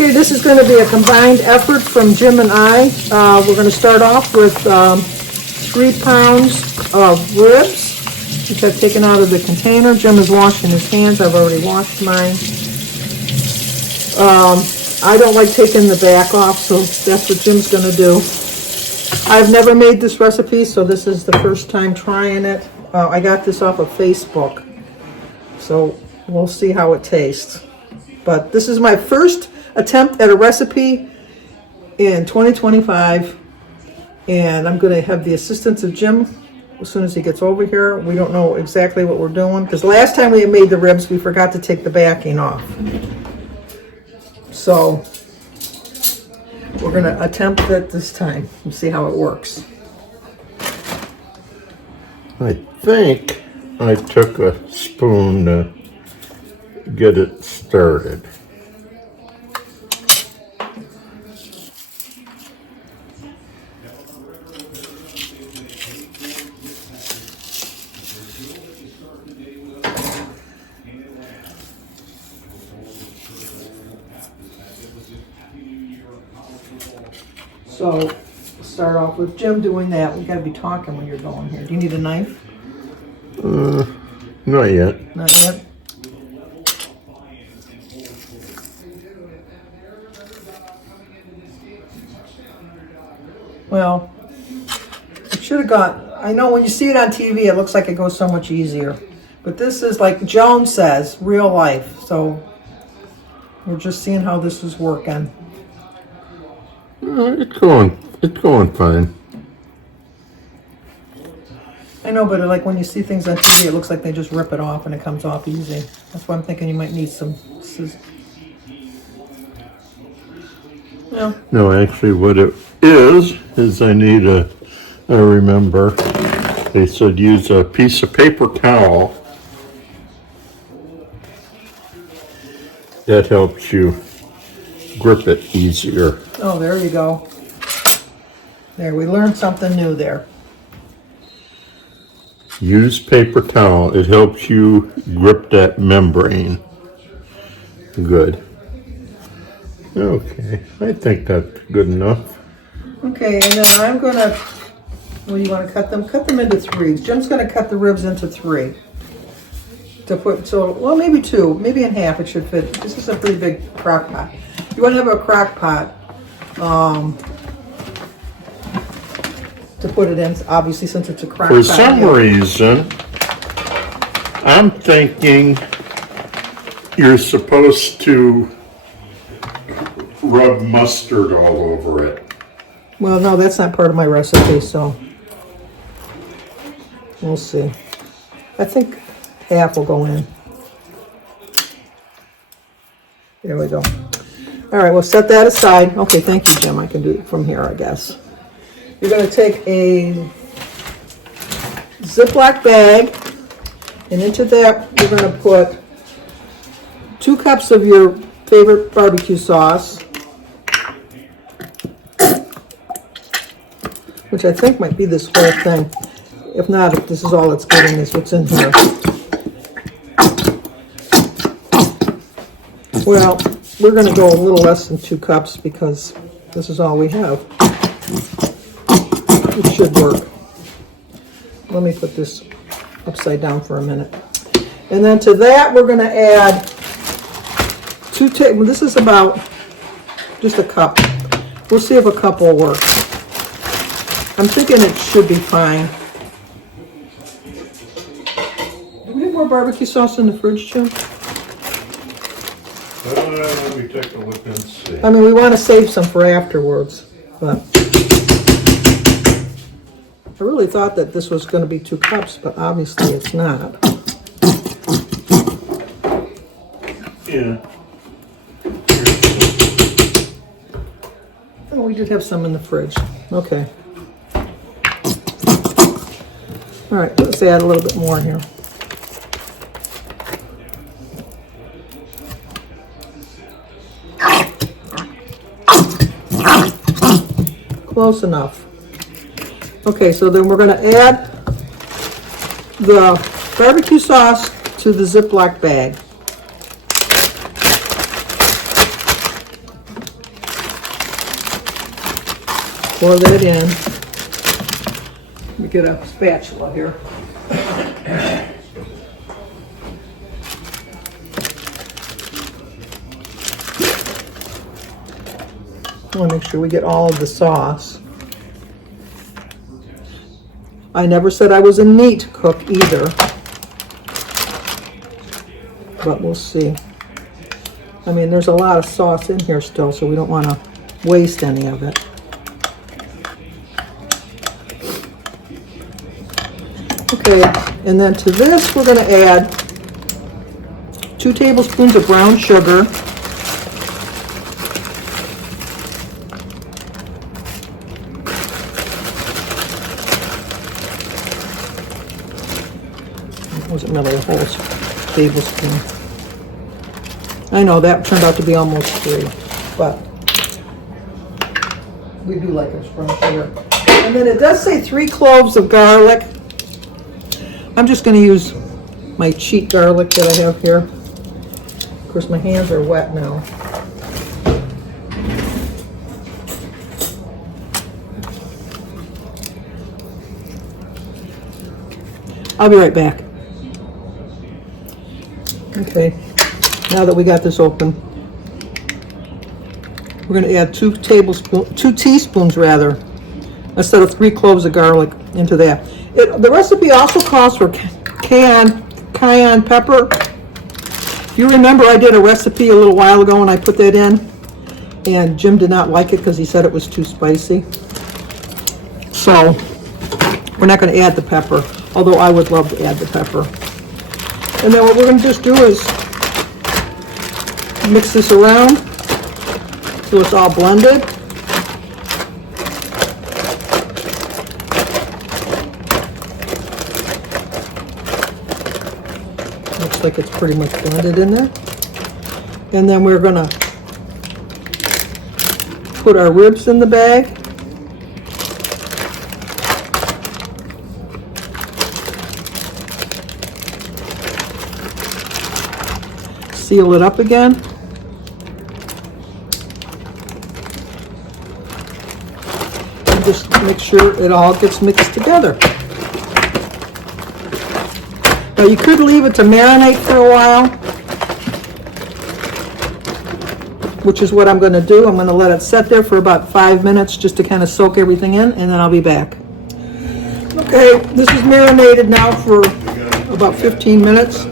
Okay, this is going to be a combined effort from Jim and I. We're going to start off with 3 pounds of ribs, which I've taken out of the container. Jim is washing his hands. I've already washed mine. I don't like taking the back off, so that's what Jim's going to do. I've never made this recipe, so this is the first time trying it. I got this off of Facebook, so we'll see how it tastes. But this is my first attempt at a recipe in 2025, and I'm going to have the assistance of Jim as soon as he gets over here. We don't know exactly what we're doing, because last time we made the ribs, we forgot to take the backing off. So we're going to attempt it this time and see how it works. I think I took a spoon to get it started. So start off with Jim doing that. We got to be talking when you're going here. Do you need a knife? Not yet. Not yet. Well, it should have gone. I know when you see it on TV, it looks like it goes so much easier. But this is, like Joan says, real life. So we're just seeing how this is working. It's going fine. I know, but like when you see things on TV, it looks like they just rip it off and it comes off easy. That's why I'm thinking you might need some scissors. No. No, actually what it is I need I remember, they said use a piece of paper towel. That helps you grip it easier. Oh, there you go. There, we learned something new there. Use paper towel. It helps you grip that membrane. Good. Okay, I think that's good enough. Okay, and then I'm gonna, well, you wanna cut them? Cut them into 3s. Jim's gonna cut the ribs into 3. To put, so, well, maybe 2, maybe in half it should fit. This is a pretty big crock pot. You wanna have a crock pot, to put it in, obviously, since it's a crock pot. For some reason, I'm thinking you're supposed to rub mustard all over it. Well, no, that's not part of my recipe, so we'll see. I think half will go in. There we go. All right, we'll set that aside. Okay, thank you, Jim. I can do it from here, I guess. You're going to take a Ziploc bag, and into that you're going to put 2 cups of your favorite barbecue sauce, which I think might be this whole thing. If not, if this is all it's getting is what's in here. Well, we're going to go a little less than 2 cups because this is all we have. It should work. Let me put this upside down for a minute. And then to that, we're going to add 2 tablespoons. This is about just a cup. We'll see if a cup will work. I'm thinking it should be fine. Do we have more barbecue sauce in the fridge, Jim? Let me take a look and see. I mean, we want to save some for afterwards, but I really thought that this was going to be 2 cups, but obviously it's not. Yeah. Oh, we did have some in the fridge. Okay. All right, let's add a little bit more here. Close enough. Okay, so then we're going to add the barbecue sauce to the Ziploc bag. Pour that in. Let me get a spatula here. I want to make sure we get all of the sauce. I never said I was a neat cook either, but we'll see. I mean, there's a lot of sauce in here still, so we don't want to waste any of it. Okay, and then to this we're going to add 2 tablespoons of brown sugar. It wasn't really a whole tablespoon. I know that turned out to be almost 3, but we do like a strong sugar. And then it does say 3 cloves of garlic. I'm just going to use my cheat garlic that I have here. Of course, my hands are wet now. I'll be right back. Okay, now that we got this open, we're going to add 2 teaspoons rather, instead of 3 cloves of garlic into that. The recipe also calls for cayenne pepper. If you remember, I did a recipe a little while ago and I put that in, and Jim did not like it because he said it was too spicy. So we're not going to add the pepper, although I would love to add the pepper. And then what we're going to just do is mix this around till it's all blended. Looks like it's pretty much blended in there. And then we're going to put our ribs in the bag. Seal it up again. And just make sure it all gets mixed together. Now you could leave it to marinate for a while, which is what I'm going to do. I'm going to let it set there for about 5 minutes just to kind of soak everything in, and then I'll be back. Okay, this is marinated now for about 15 minutes.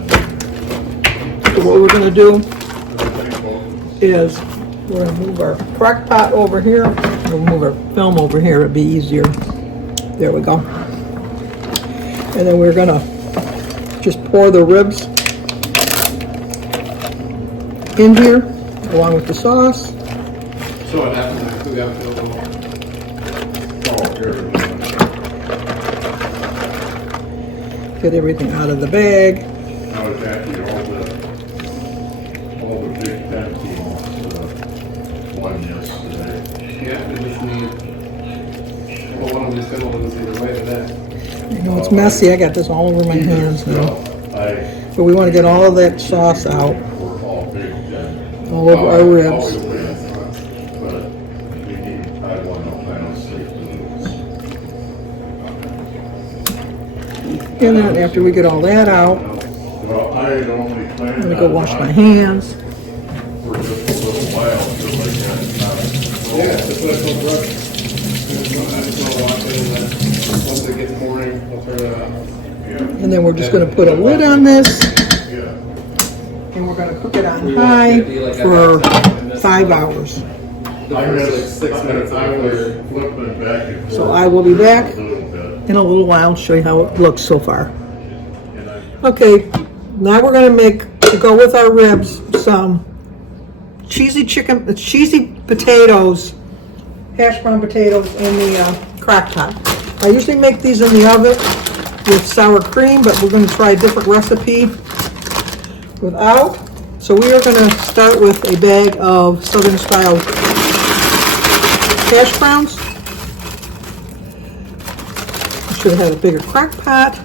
So what we're going to do is we're going to move our crock pot over here. We'll move our film over here. It'll be easier. There we go. And then we're going to just pour the ribs in here along with the sauce. So what happens if we have to a little more? Oh, here. Get everything out of the bag. I was actually all the big empty one yesterday. Yeah, we just need, well, one of these symbols either way to that. You know, it's messy. I got this all over my hands now. I But we want to get all of that sauce out, were all big then. all over our ribs. But we need, I want to plan on sleep. And then after we get all that out, Well, I had only planned. I'm going to go wash my hands. For just a little while, so I got Yeah, that's what I told Brooke. I just want to watch it, and then once it gets morning, I'll turn it off. And then we're just going to put a lid on this, yeah. and we're going to cook it on high for 5 hours. The first like 6 minutes I of was clear. flipping back and forth. So I will be back A little bit. in a little while, show you how it looks so far. Okay, now we're going to make, to go with our ribs, some cheesy potatoes, hash brown potatoes in the crock pot. I usually make these in the oven with sour cream, but we're going to try a different recipe without. So we are going to start with a bag of Southern style hash browns. I should have had a bigger crock pot.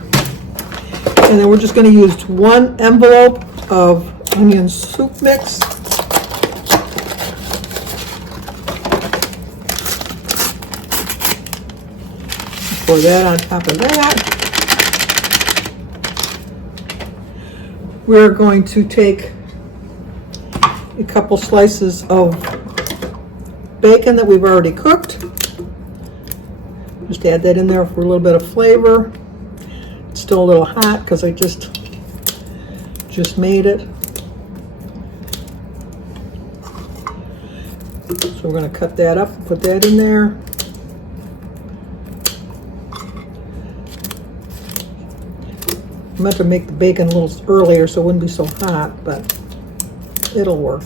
And then we're just going to use 1 envelope of onion soup mix. Pour that on top of that. We're going to take a couple slices of bacon that we've already cooked. Just add that in there for a little bit of flavor. It's still a little hot because I just made it. So we're going to cut that up and put that in there. I meant to make the bacon a little earlier so it wouldn't be so hot, but it'll work.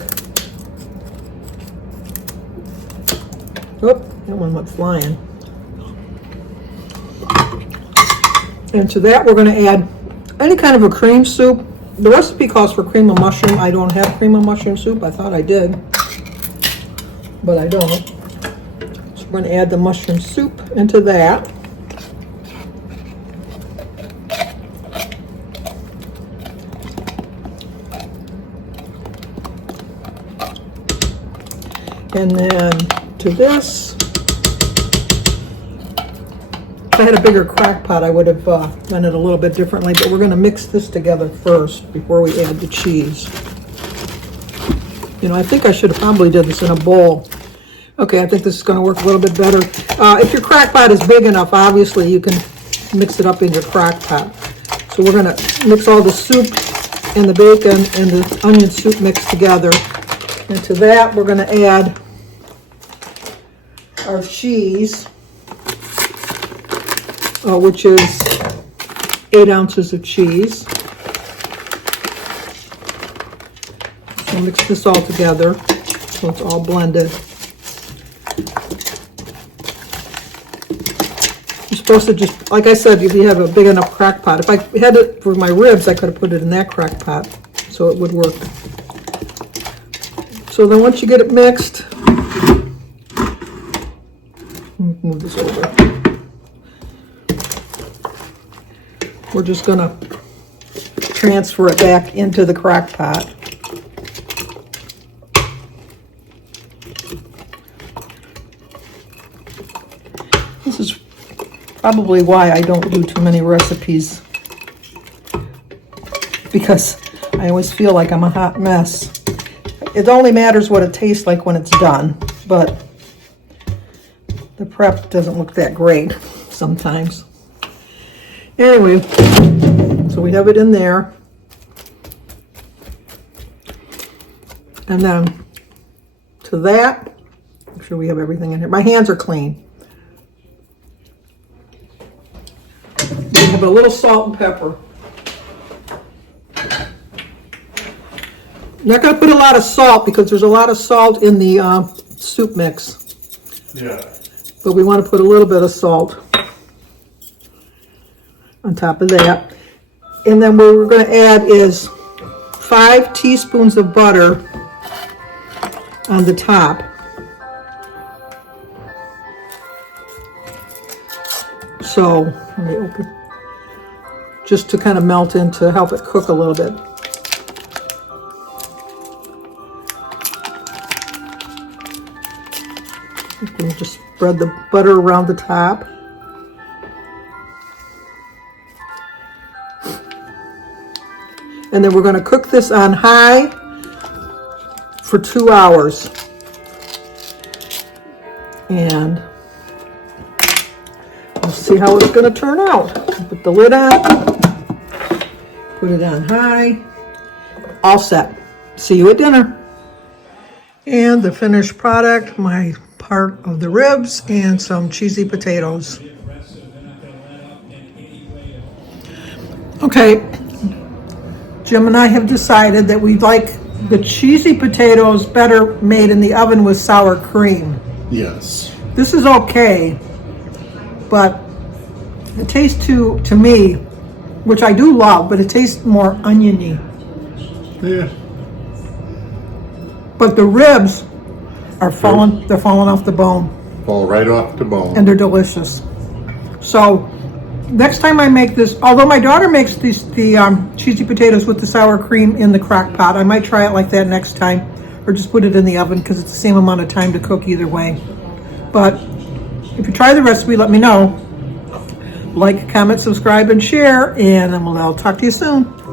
Oop, that one went flying. And to that we're going to add any kind of a cream soup. The recipe calls for cream of mushroom. I don't have cream of mushroom soup. I thought I did, but I don't. So we're going to add the mushroom soup into that. And then to this, if I had a bigger crock pot, I would have done it a little bit differently, but we're going to mix this together first before we add the cheese. You know, I think I should have probably did this in a bowl. Okay, I think this is going to work a little bit better. If your crock pot is big enough, obviously you can mix it up in your crock pot. So we're going to mix all the soup and the bacon and the onion soup mixed together. And to that, we're going to add our cheese, which is 8 ounces of cheese. So mix this all together so it's all blended. You're supposed to just, like I said, if you have a big enough crock pot. If I had it for my ribs, I could have put it in that crock pot so it would work. So then once you get it mixed, move this over. We're just going to transfer it back into the crock pot. This is probably why I don't do too many recipes, because I always feel like I'm a hot mess. It only matters what it tastes like when it's done, but the prep doesn't look that great sometimes. Anyway, so we have it in there. And then to that, make sure we have everything in here. My hands are clean. We have a little salt and pepper. I'm not going to put a lot of salt because there's a lot of salt in the soup mix. Yeah. But we want to put a little bit of salt on top of that. And then what we're going to add is 5 teaspoons of butter on the top. So, let me open, just to kind of melt in to help it cook a little bit. You can just spread the butter around the top. And then we're going to cook this on high for 2 hours. And we'll see how it's going to turn out. Put the lid on. Put it on high. All set. See you at dinner. And the finished product, my part of the ribs and some cheesy potatoes. Okay, Jim and I have decided that we'd like the cheesy potatoes better made in the oven with sour cream. Yes. This is okay, but it tastes to me, which I do love, but it tastes more oniony. Yeah. But the ribs are they're falling off the bone. Fall right off the bone. And they're delicious. So next time I make this, although my daughter makes the cheesy potatoes with the sour cream in the crock pot, I might try it like that next time, or just put it in the oven because it's the same amount of time to cook either way. But if you try the recipe, let me know. Like, comment, subscribe, and share, and I'll talk to you soon.